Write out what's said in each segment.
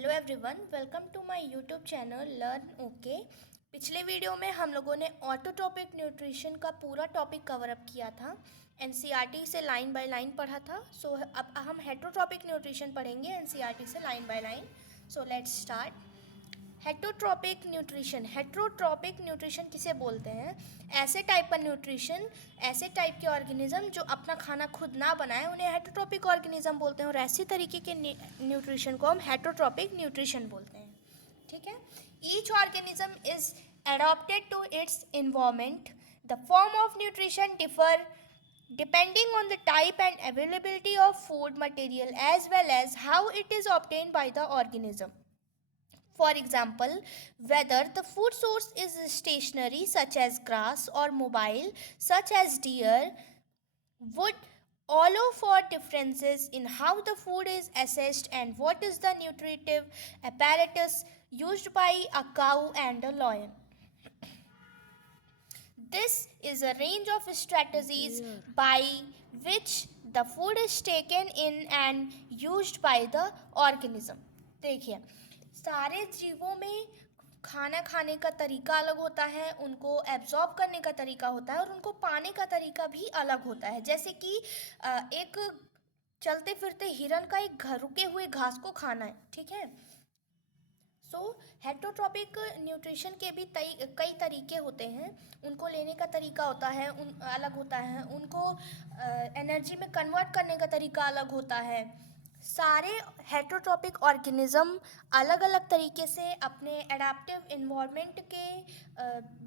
Hello everyone, welcome to my YouTube channel learn okay. पिछले video में हम लोगों ने ऑटोट्रोपिक न्यूट्रिशन का पूरा टॉपिक कवर अप किया था। एनसीईआरटी से लाइन बाय लाइन पढ़ा था। सो अब हम हेटरोट्रोपिक न्यूट्रिशन पढ़ेंगे एनसीईआरटी से line by line. So let's start. Heterotrophic nutrition किसे बोलते हैं? ऐसे टाइप का न्यूट्रिशन, ऐसे टाइप के ऑर्गेनिज्म जो अपना खाना खुद ना बनाए उन्हें हेटरोट्रोपिक ऑर्गेनिज्म बोलते हैं, और ऐसी तरीके के न्यूट्रिशन को हम हेटरोट्रोपिक न्यूट्रिशन बोलते हैं। ठीक है। Each organism is adapted to its environment. The form of nutrition differ depending on the type and availability of food material as well as how it is obtained by the organism. For example, whether the food source is stationary such as grass or mobile such as deer would allow for differences in how the food is assessed and what is the nutritive apparatus used by a cow and a lion. This is a range of strategies by which the food is taken in and used by the organism. देखिए, सारे जीवों में खाना खाने का तरीका अलग होता है, उनको एब्जॉर्ब करने का तरीका होता है और उनको पाने का तरीका भी अलग होता है। जैसे कि एक चलते फिरते हिरन का एक रुके हुए घास को खाना है, ठीक है। सो हेटरोट्रोपिक न्यूट्रिशन के भी कई तरीके होते हैं, उनको लेने का तरीका होता है अलग होता है, उनको एनर्जी में कन्वर्ट करने का तरीका अलग होता है। सारे हेटरोट्रोपिक ऑर्गेनिज्म अलग अलग तरीके से अपने एडाप्टिव इन्वायरमेंट के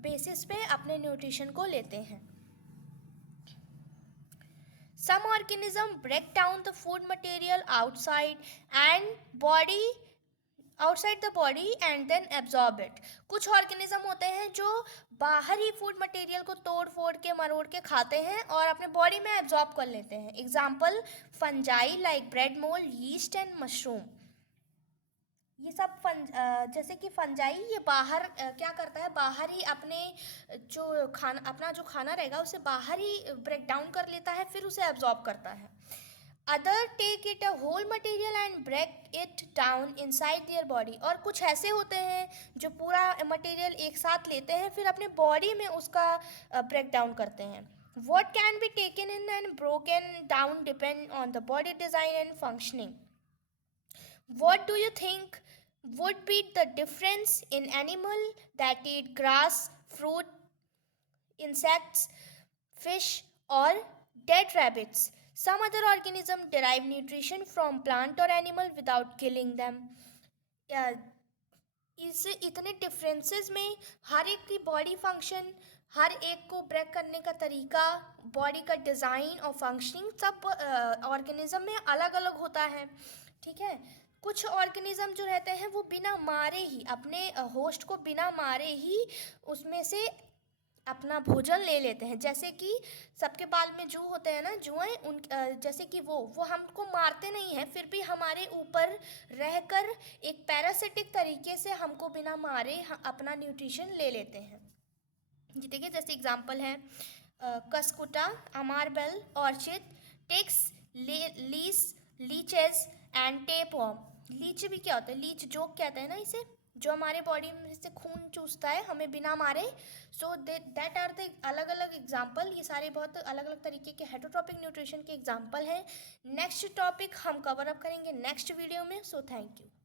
बेसिस पे अपने न्यूट्रिशन को लेते हैं। Some organisms break down the food material outside the body and then absorb it. कुछ ऑर्गेनिज्म होते हैं जो बाहरी फूड मटेरियल को तोड़ फोड़ के मरोड़ के खाते हैं और अपने बॉडी में एब्जॉर्ब कर लेते हैं। Example fungi like bread mould, yeast and mushroom. ये सब जैसे कि फंजाई, ये बाहर क्या करता है, बाहर ही अपना जो खाना रहेगा उसे बाहर ही ब्रेक डाउन कर लेता है, फिर उसे एब्जॉर्ब करता है। Other take it a whole material and break it down inside their body. और कुछ ऐसे होते हैं जो पूरा मटेरियल एक साथ लेते हैं, फिर अपने बॉडी में उसका ब्रेक डाउन करते हैं। What can be taken in and broken down depend on the body design and functioning. What do you think would be the difference in animal that eat grass, fruit, insects, fish or dead rabbits? Some other organisms derive nutrition from plant or animal without killing them. इस इतने differences में हर एक की body function, हर एक को break करने का तरीका, बॉडी का डिज़ाइन और फंक्शनिंग सब ऑर्गेनिज्म में अलग अलग होता है। ठीक है। कुछ ऑर्गेनिज्म जो रहते हैं वो बिना मारे ही, अपने होस्ट को बिना मारे ही उसमें से अपना भोजन ले लेते हैं। जैसे कि सबके बाल में जू होते हैं ना, जुएं, उन जैसे कि वो हमको मारते नहीं हैं, फिर भी हमारे ऊपर रहकर एक पैरासिटिक तरीके से हमको बिना मारे अपना न्यूट्रिशन ले लेते हैं। देखिए, जैसे एग्जांपल है कस्कुटा, अमारबेल, orchid ticks leeches and tapeworm. Leech भी क्या होता है, लीच जोक कहते हैं ना इसे, जो हमारे बॉडी में से खून चूसता है हमें बिना मारे। सो दैट आर द अलग अलग एग्जाम्पल। ये सारे बहुत अलग अलग तरीके के हेटरोट्रोपिक न्यूट्रिशन के एग्जाम्पल हैं। नेक्स्ट टॉपिक हम कवर अप करेंगे नेक्स्ट वीडियो में। So thank you.